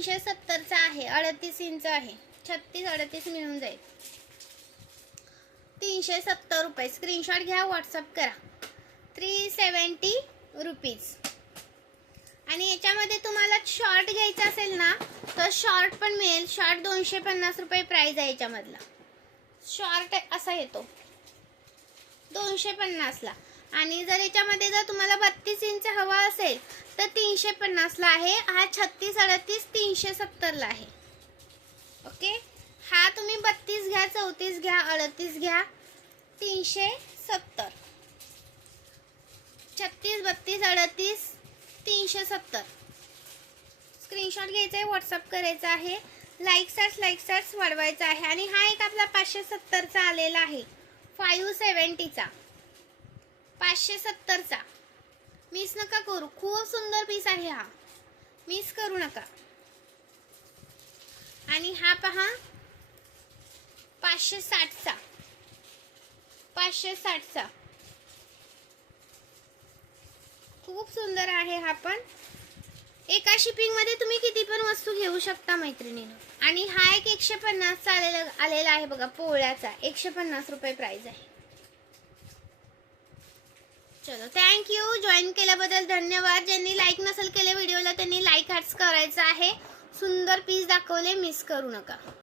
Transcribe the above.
370चा आहे, 38 इंच आहे, 36-38 मिळून जाईल. 370 रुपये. स्क्रीनशॉट घ्या, व्हॉट्सअप करा. 370 रुपीज. आणि याच्यामध्ये तुम्हाला शॉर्ट घ्यायचा असेल ना तर शॉर्ट पण मिळेल. शॉर्ट 250 रुपये प्राइस आहे याच्यामधला. शॉर्ट असा येतो 250 ला. आणि जर याच्यामध्ये जर तुम्हाला 32 इंच हवा असेल तर 350 ला आहे. हा 36-38 370 ला आहे. ओके. हा तुम्ही 32 घ्या, 34 घ्या, 38 घ्या, 370. 36, 32, 38 370. स्क्रीनशॉट घ्यायचा आहे, व्हॉट्सअप करायचा आहे. लाईक्स वाढवायचा आहे. आणि हा एक आपला 570चा आलेला आहे, 570चा, 570चा. मिस नका करू, खूप सुंदर पीस आहे हा, मिस करू नका. आणि हा पहा 560चा, 560चा, खूप सुंदर आहे हा पण. एका शिपिंग मध्ये तुम्ही किती पण वस्तू घेऊ शकता मैत्रिणींनो. आणि हा एक 150चा आलेला आहे बघा, पोळ्याचा. 150 रुपये प्राइस आहे. चलो, थँक्यू. जॉईन केल्याबद्दल धन्यवाद. ज्यांनी लाईक नसेल केले व्हिडिओला त्यांनी लाईक हार्ट्स करायचं आहे. सुंदर पीस दाखवले, मिस करू नका.